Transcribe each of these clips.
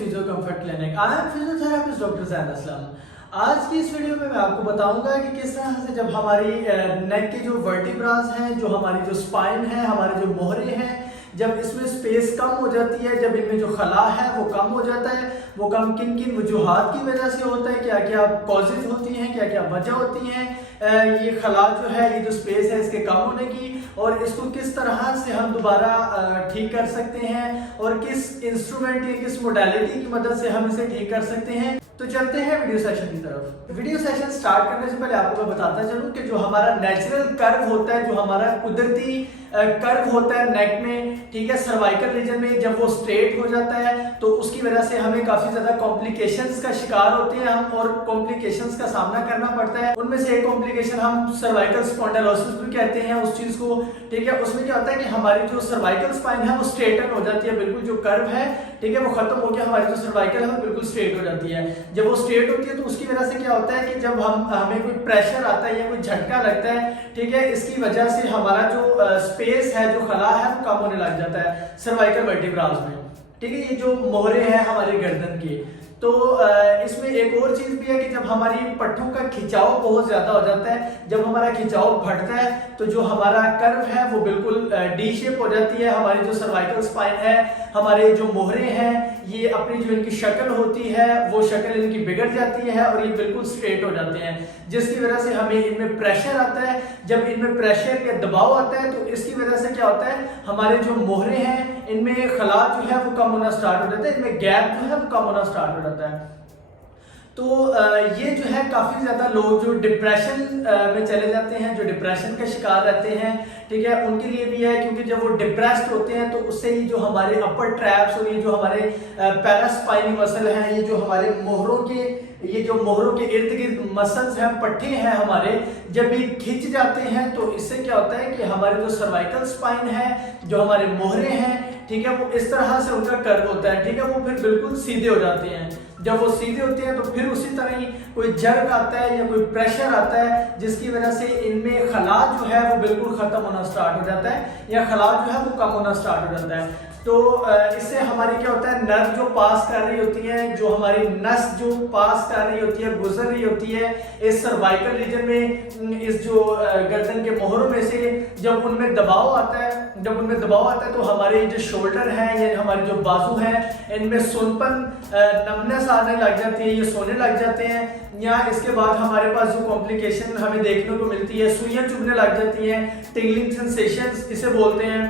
Physio comfort clinic. I am physiotherapist doctor Zain Aslam. आज की इस वीडियो में मैं आपको बताऊंगा कि किस तरह से जब हमारी नेक के जो वर्टिब्रास हैं, जो हमारी जो स्पाइन है, हमारे जो मोहरे हैं, जब इसमें स्पेस कम हो जाती है, जब इनमें जो खला है वो कम हो जाता है, वो कम किन किन वजूहात की वजह से होता है, क्या क्या कॉजेज होती हैं, क्या क्या वजह होती हैं ये खला जो है, ये जो स्पेस है इसके कम होने की, और इसको किस तरह से हम दोबारा ठीक कर सकते हैं और किस इंस्ट्रूमेंट या किस मोडालिटी की मदद से हम इसे ठीक कर सकते हैं। तो चलते हैं वीडियो सेशन की तरफ। वीडियो सेशन स्टार्ट करने से पहले आपको मैं बताता चलूं कि जो हमारा नेचुरल कर्व होता है, जो हमारा कुदरती कर्व होता है नेक में, ठीक है, सर्वाइकल रीजन में, जब वो स्ट्रेट हो जाता है तो उसकी वजह से हमें काफी ज्यादा कॉम्प्लिकेशंस का शिकार होते हैं हम, और कॉम्प्लिकेशंस का सामना करना पड़ता है। उनमें से एक कॉम्प्लिकेशन हम सर्वाइकल स्पॉन्डिलोसिस भी कहते हैं उस चीज को, ठीक है। उसमें क्या होता है कि हमारी जो सर्वाइकल स्पाइन है वो स्ट्रेटन हो जाती है, बिल्कुल जो कर्व है, ठीक है, वो खत्म हो गया, हमारी जो सर्वाइकल है वो बिल्कुल स्ट्रेट हो जाती है। जब वो स्ट्रेट होती है तो उसकी वजह से क्या होता है कि जब हमें कोई प्रेशर आता है या कोई झटका लगता है, ठीक है, इसकी वजह से हमारा जो स्पेस है, जो खला है, वो कम होने लग जाता है सर्वाइकल वर्टिब्रास में, ठीक है। ये जो मोहरे हैं हमारी गर्दन के, तो इसमें एक और चीज भी है कि जब हमारी पट्टों का खिंचाव बहुत ज्यादा हो जाता है, जब हमारा खिंचाव बढ़ता है तो जो हमारा कर्व है वो बिल्कुल डी शेप हो जाती है। हमारी जो सर्वाइकल स्पाइन है, हमारे जो मोहरे हैं, ये अपनी जो इनकी शक्ल होती है वो शक्ल इनकी बिगड़ जाती है और ये बिल्कुल स्ट्रेट हो जाते हैं, जिसकी वजह से हमें इनमें प्रेशर आता है। जब इनमें प्रेशर या दबाव आता है तो इसकी वजह से क्या होता है, हमारे जो मोहरे हैं इनमें खला जो है वो कम होना स्टार्ट हो जाता है, इनमें गैप जो है वो कम होना स्टार्ट हो जाता है। तो ये जो है काफ़ी ज़्यादा लोग जो डिप्रेशन में चले जाते हैं, जो डिप्रेशन का शिकार रहते हैं, ठीक है, उनके लिए भी है, क्योंकि जब वो डिप्रेस्ड होते हैं तो उससे ही जो हमारे अपर ट्रैप्स और ये जो हमारे पैरास्पाइनी मसल हैं, ये जो हमारे मोहरों के इर्द गिर्द मसल्स हैं, पट्टे हैं हमारे, जब ये खिंच जाते हैं तो इससे क्या होता है कि हमारे जो सर्वाइकल स्पाइन है, जो हमारे मोहरे हैं, ठीक है, वो इस तरह से उनका कर्व होता है, ठीक है, वो फिर बिल्कुल सीधे हो जाते हैं। जब वो सीधे होते हैं तो फिर उसी तरह ही कोई जर्क आता है या कोई प्रेशर आता है, जिसकी वजह से इनमें खला जो है वो बिल्कुल खत्म होना स्टार्ट हो जाता है या खला जो है वो कम होना स्टार्ट हो जाता है। तो इससे हमारी क्या होता है, नर्व जो पास कर रही होती है, जो हमारी नस जो पास कर रही होती है, गुजर रही होती है इस सर्वाइकल रीजन में, इस जो गर्दन के मोहरों में से, जब उनमें दबाव आता है तो हमारे जो शोल्डर है या हमारे जो बाजू हैं, इनमें सोनपन नमनेस आने लग जाती है, ये सोने लग जाते हैं। या इसके बाद हमारे पास जो कॉम्प्लिकेशन हमें देखने को मिलती है, सुइयां चुभने लग जाती हैं, टिंगलिंग सेंसेशंस इसे बोलते हैं,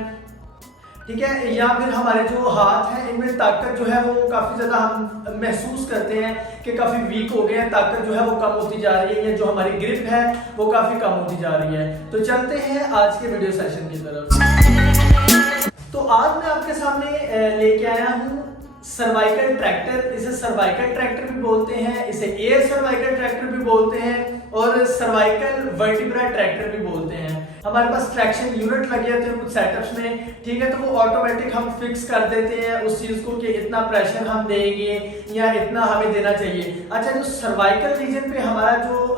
ठीक है। या फिर हमारे जो हाथ हैं इनमें ताकत जो है वो काफी ज्यादा हम महसूस करते हैं कि काफी वीक हो गए हैं, ताकत जो है वो कम होती जा रही है, या जो हमारी ग्रिप है वो काफी कम होती जा रही है। तो चलते हैं आज के वीडियो सेशन की तरफ। तो आज मैं आपके सामने लेके आया हूँ सर्वाइकल ट्रैक्टर। इसे सर्वाइकल ट्रैक्टर भी बोलते हैं, इसे एयर सर्वाइकल ट्रैक्टर भी बोलते हैं, और सर्वाइकल वर्टिब्रा ट्रैक्टर भी बोलते हैं। हमारे पास ट्रैक्शन यूनिट लगे होते हैं कुछ सेटअप्स में, ठीक है, तो वो ऑटोमेटिक हम फिक्स कर देते हैं उस चीज को कि इतना प्रेशर हम देंगे या इतना हमें देना चाहिए। अच्छा, जो सर्वाइकल रीजन पे हमारा जो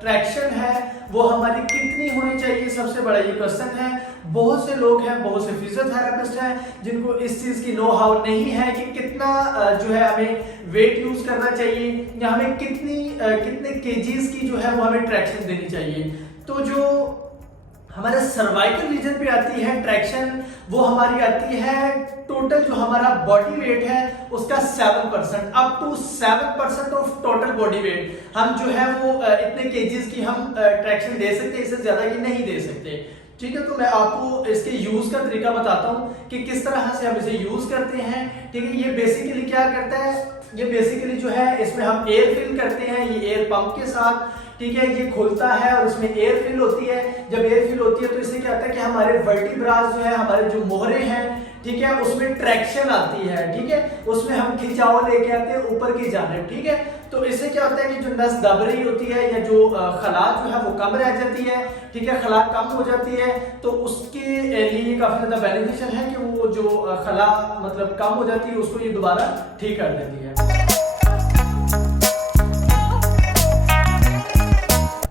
ट्रैक्शन है वो हमारी कितनी होनी चाहिए, सबसे बड़ा ये क्वेश्चन है। बहुत से लोग हैं, बहुत से फिजियोथेरेपिस्ट हैं जिनको इस चीज की नो हाउ नहीं है कि कितना जो है हमें वेट यूज करना चाहिए, या हमें कितने केजीज की जो है वो हमें ट्रैक्शन देनी चाहिए। तो जो हमारे सर्वाइकल रीजन पे आती है ट्रैक्शन, वो हमारी आती है टोटल जो हमारा बॉडी वेट है उसका 7%, up to 7% of total body weight हम जो है वो इतने केजीज की हम ट्रैक्शन दे सकते हैं, इससे ज्यादा की नहीं दे सकते, ठीक है। तो मैं आपको इसके यूज का तरीका बताता हूँ कि किस तरह से हम इसे यूज करते हैं, ठीक है। ये बेसिकली क्या करता है, ये बेसिकली जो है इसमें हम एयर फिल करते हैं, ये एयर पंप के साथ, ठीक है, ये खुलता है और इसमें एयर फिल होती है। जब एयर फिल होती है तो इससे क्या होता है कि हमारे वर्टिब्रास जो है, हमारे जो मोहरे हैं, ठीक है, उसमें ट्रैक्शन आती है, ठीक है, उसमें हम खिंचाव लेके आते हैं ऊपर की जानिब, ठीक है। तो इससे क्या होता है कि जो नस दब रही होती है या जो खला जो है वो कम रह जाती है, ठीक है, खला कम हो जाती है, तो उसके लिए काफी ज्यादा बेनिफिशियल है कि वो जो खला मतलब कम हो जाती है उसको ये दोबारा ठीक कर देती है।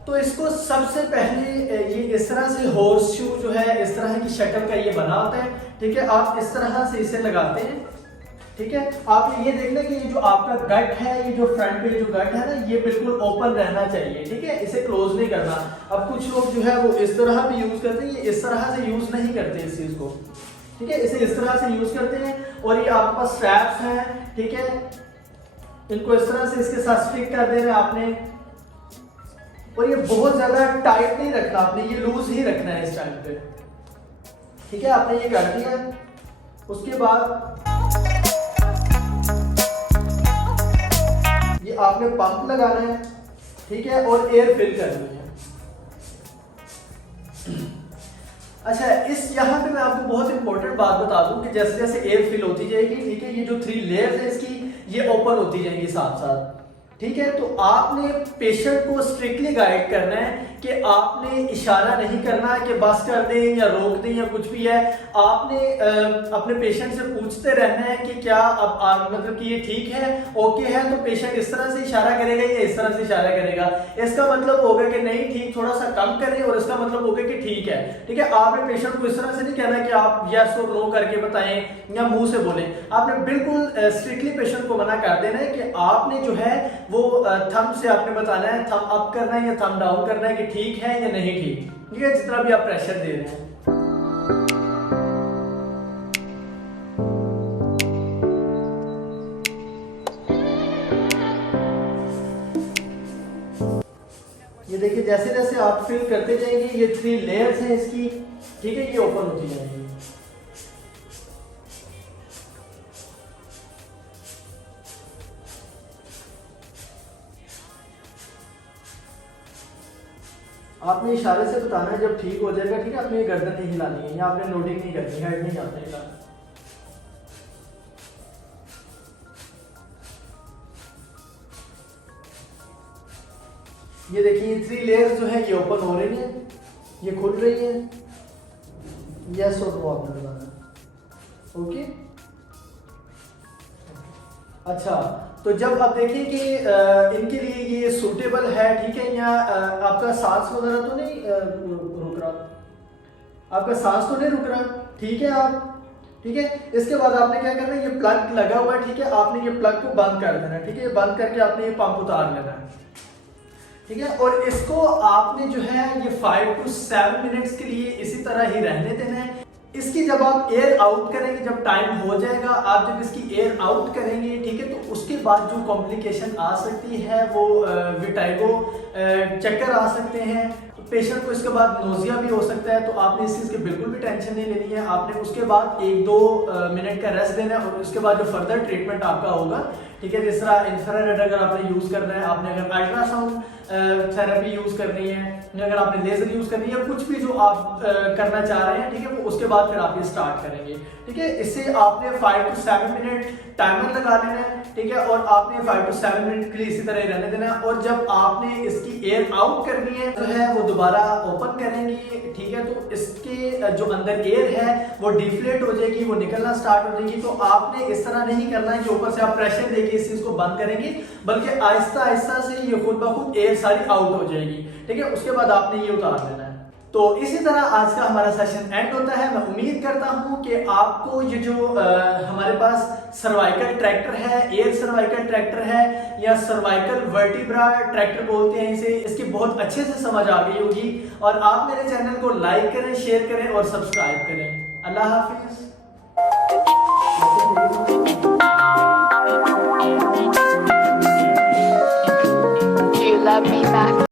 तो इसको सबसे पहले ये इस तरह से हॉर्स शू जो है इस तरह की शक्ल का ये बना होता है, ठीक है। आप इस तरह से इसे लगाते हैं, ठीक है। आप ये देख लें कि ये जो आपका गट है, ये जो फ्रंट पे जो गट है ना, ये बिल्कुल ओपन रहना चाहिए, ठीक है, इसे क्लोज नहीं करना। अब कुछ लोग जो है वो इस तरह भी यूज करते हैं, ये इस तरह से यूज नहीं करते इस चीज को, ठीक है, इसे इस तरह से यूज करते हैं। और ये आपके पास स्ट्रैप्स हैं, ठीक है, इनको इस तरह से इसके साथ स्टिक कर देना आपने। और ये बहुत ज्यादा टाइट नहीं रखना आपने, ये लूज ही रखना है इस टाइम पे, ठीक है। आपने ये कर दिया, उसके बाद ये आपने पंप लगाना है, ठीक है, और एयर फिल करनी है। अच्छा, इस यहाँ पे मैं आपको बहुत इंपॉर्टेंट बात बता दूं कि जैसे जैसे एयर फिल होती जाएगी, ठीक है, ये जो 3 लेयर्स है इसकी, ये ओपन होती जाएंगी साथ साथ, ठीक है। तो आपने पेशेंट को स्ट्रिक्टली गाइड करना है कि आपने इशारा नहीं करना कि बस कर दें या रोक दें या कुछ भी है। आपने अपने पेशेंट से पूछते रहना है कि क्या अब मतलब कि ये ठीक है, ओके है, तो पेशेंट इस तरह से इशारा करेगा या इस तरह से इशारा करेगा, इसका मतलब होगा कि नहीं ठीक, थोड़ा सा कम करें, और इसका मतलब होगा कि ठीक है, ठीक है। आपने पेशेंट को इस तरह से नहीं कहना कि आप यस और नो करके बताएं या मुंह से बोलें। आपने बिल्कुल स्ट्रिक्टली पेशेंट को मना कर देना है कि आपने जो है वो थंब से आपने बताना है, थंब अप करना है या थंब डाउन करना है कि ठीक है या नहीं ठीक, ठीक है, जितना भी आप प्रेशर दे रहे हैं। ये देखिए जैसे जैसे आप फिल करते जाएंगे, ये 3 लेयर्स हैं इसकी, ठीक है, ये ओपन होती जाएंगी। आपने इशारे से बताना है जब ठीक हो जाएगा, ठीक है। आपने ये गर्दन नहीं हिलानी है या आपने लोडिंग नहीं करनी है, हेड नहीं आपने हिलाना। ये देखिए ये 3 लेयर्स जो है ये ओपन हो रही है, ये खुल रही है, यस और नो आपने बताना, ओके। अच्छा, तो जब आप देखें कि इनके लिए ये सूटेबल है, ठीक है, या आपका सांस वगैरह तो नहीं रुक रहा, आपका सांस तो नहीं रुक रहा, ठीक है आप, ठीक है। इसके बाद आपने क्या करना है, ये प्लग लगा हुआ है, ठीक है, आपने ये प्लग को बंद कर देना है, ठीक है, बंद करके आपने ये पंप उतार लेना है, ठीक है। और इसको आपने जो है ये 5 to 7 मिनट्स के लिए इसी तरह ही रहने देना है। इसकी जब आप एयर आउट करेंगे, जब टाइम हो जाएगा, आप जब इसकी एयर आउट करेंगे, ठीक है, तो उसके बाद जो कॉम्प्लिकेशन आ सकती है वो विटाइगो, चक्कर आ सकते हैं, तो पेशेंट को इसके बाद नोजिया भी हो सकता है। तो आपने इस चीज़ की बिल्कुल भी टेंशन नहीं लेनी है। आपने उसके बाद 1-2 मिनट का रेस्ट देना है, और उसके बाद जो फर्दर ट्रीटमेंट आपका होगा, ठीक है, जिस तरह इंफ्रारेड अगर आपने यूज़ करना है, आपने अगर अल्ट्रासाउंड थेरेपी यूज़ करनी है, या अगर आपने लेजर यूज़ करनी है, कुछ भी जो आप करना चाह रहे हैं, ठीक है, वो उसके बाद फिर आप ये स्टार्ट करेंगे, ठीक है। इससे आपने 5 to 7 मिनट टाइमर लगा लेना है, ठीक है, और आपने 5 to 7 मिनट के लिए इसी तरह रहने देना है। और जब आपने इसकी एयर आउट करनी है जो है वो दोबारा ओपन करेंगे, ठीक है, तो इसके जो अंदर एयर है वो डिफ्लेट हो जाएगी, वो निकलना स्टार्ट हो जाएगी। तो आपने इस तरह नहीं करना है कि ऊपर से आप प्रेशर देके इस चीज को बंद करेंगे, बल्कि आहिस्ता आहिस्ता से ये खुद ब खुद एयर सारी आउट हो जाएगी, ठीक है। उसके बाद आपने ये उतार देना है। तो इसी तरह आज का हमारा सेशन एंड होता है। मैं उम्मीद करता हूं कि आपको ये जो हमारे पास सर्वाइकल ट्रैक्टर है, एयर सर्वाइकल ट्रैक्टर है, या सर्वाइकल वर्टिब्रा ट्रैक्टर बोलते हैं इसे, इसकी बहुत अच्छे से समझ आ गई होगी। और आप मेरे चैनल को लाइक करें, शेयर करें और सब्सक्राइब करें। अल्लाह हाफिज। Do you love me back?